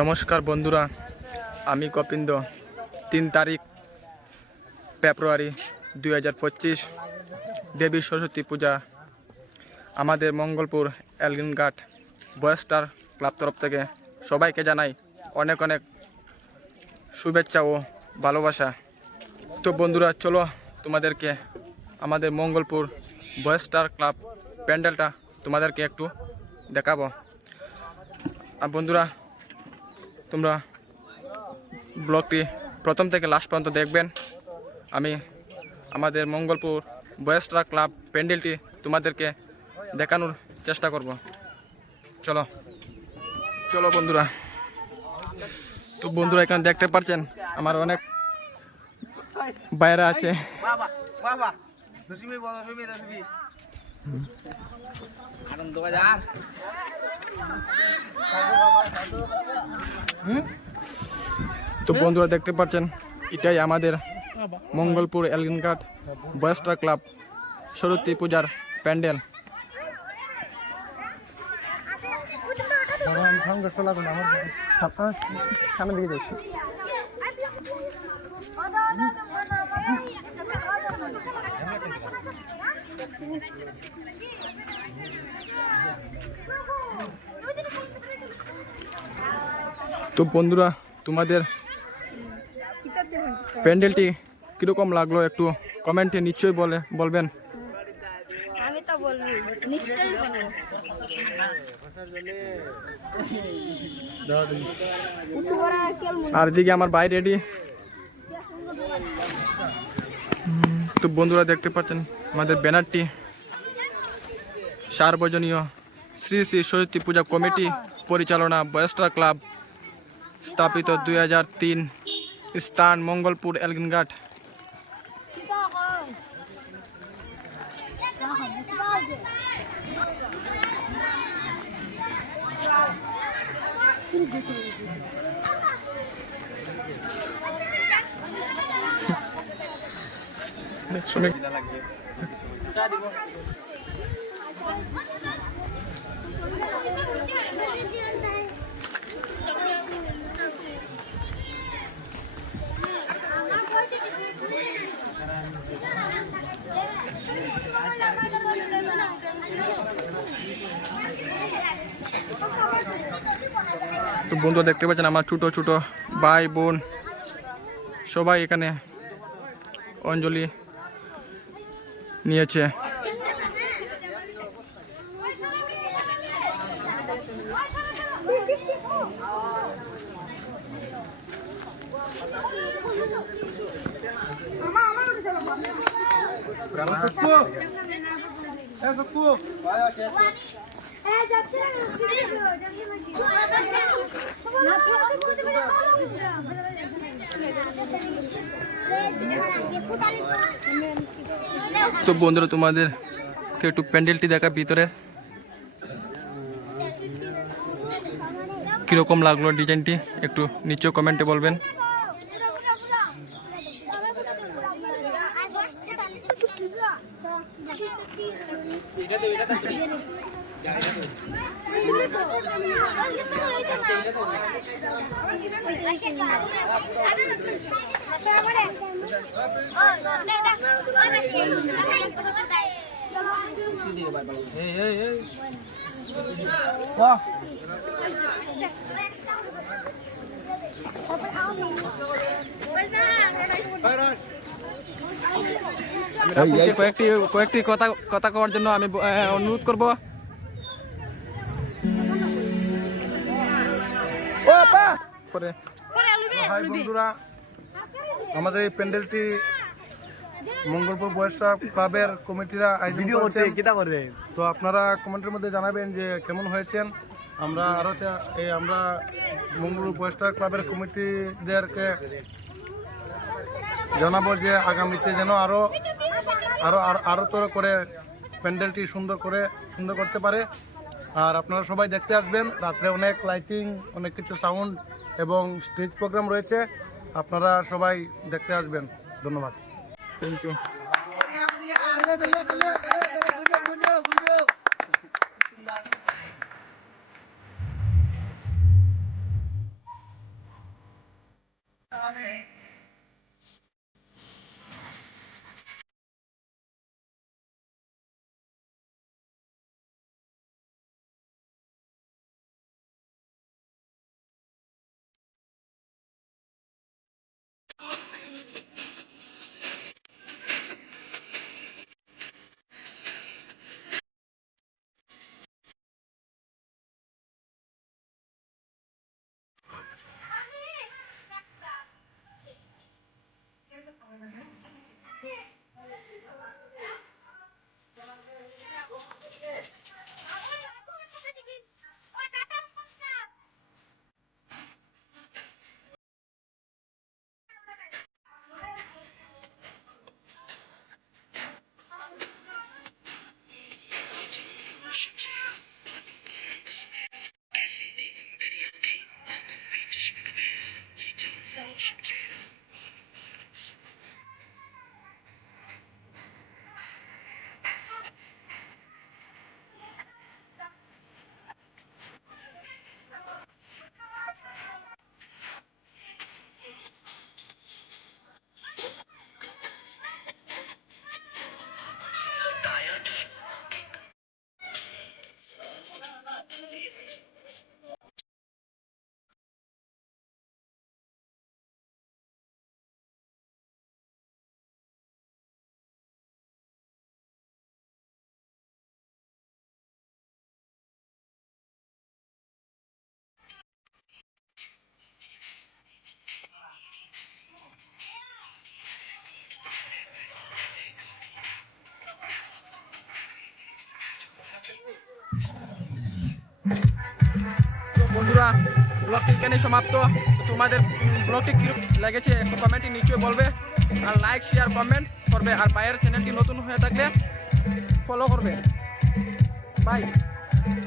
নমস্কার বন্ধুরা, আমি কপিন্দ তিন তারিখ, ফেব্রুয়ারি দুই হাজার পঁচিশ, দেবী সরস্বতী পূজা। আমাদের মঙ্গলপুর এলগিনঘাট বয়েস্টার ক্লাব তরফ থেকে সবাইকে জানাই অনেক অনেক শুভেচ্ছা ও ভালোবাসা। তো বন্ধুরা, চলো তোমাদেরকে আমাদের মঙ্গলপুর বয়েস্টার ক্লাব প্যান্ডেলটা তোমাদেরকে একটু দেখাবো। আর বন্ধুরা তোমরা ব্লগটি প্রথম থেকে লাস্ট পর্যন্ত দেখবেন। আমি আমাদের মঙ্গলপুর বয়েস্ট্রা ক্লাব প্যান্ডেলটি তোমাদেরকে দেখানোর চেষ্টা করব। চলো চলো বন্ধুরা। তো বন্ধুরা, এখানে দেখতে পাচ্ছেন আমার অনেক বাইরে আছে। বাবা বাবা। তো বন্ধুরা দেখতে পাচ্ছেন এটাই আমাদের মঙ্গলপুর এলগিনঘাট বয়েস্ট্রা ক্লাব সরস্বতী পূজার প্যান্ডেল। দিকে তো বন্ধুরা তোমাদের প্যান্ডেলটি কীরকম লাগল একটু কমেন্টে নিশ্চয়ই বলে বলবেন। আর এদিকে আমার বাইরে রেডি তো বন্ধুরা দেখতে পাচ্ছেন আমাদের ব্যানারটি সার্বজনীয়। শ্রী শ্রী সরস্বতী পূজা কমিটি পরিচালনা বয়েস্টার ক্লাব। স্থাপিত দুই হাজার তিন স্থান মঙ্গলপুর এলগিনঘাট। শ্রমিক তো বন্ধুরা দেখতে পাচ্ছেন আমার ছোটো ছোটো ভাই বোন সবাই এখানে অঞ্জলি নিয়েছে তো বন্ধুরা, তোমাদের একটু প্যান্ডেলটি দেখা ভিতরে কীরকম লাগল ডিজাইনটি? একটু নিচে কমেন্টে বলবেন। রাহুলকে কয়েকটি কয়েকটি কথা কথা কওয়ার জন্য আমি আহ, অনুরোধ করব করে হাই বন্ধুরা আমাদের এই প্যান্ডেলটি মঙ্গলপুর বয়সটা ক্লাবের কমিটিরা আয়োজন তো আপনারা কমেন্টের মধ্যে জানাবেন যে কেমন হয়েছেন। আমরা আরও চা- এই আমরা মঙ্গলপুর বয়সটা ক্লাবের কমিটিদেরকে জানাব যে আগামীতে যেন আরও আরও আরও তো করে প্যান্ডেলটি সুন্দর করে সুন্দর করতে পারে। আর আপনারা সবাই দেখতে আসবেন। রাত্রে অনেক লাইটিং অনেক কিছু সাউন্ড এবং স্টেজ প্রোগ্রাম রয়েছে। আপনারা সবাই দেখতে আসবেন। ধন্যবাদ। থ্যাংক ইউ বন্ধুরা, ব্লগটি এখানে সমাপ্ত। তোমাদের ব্লগটি কীরকম লেগেছে একটু কমেন্টে নিচে বলবে। আর লাইক শেয়ার কমেন্ট করবে। আর বাইরের চ্যানেলটি নতুন হয়ে থাকলে ফলো করবে। বাই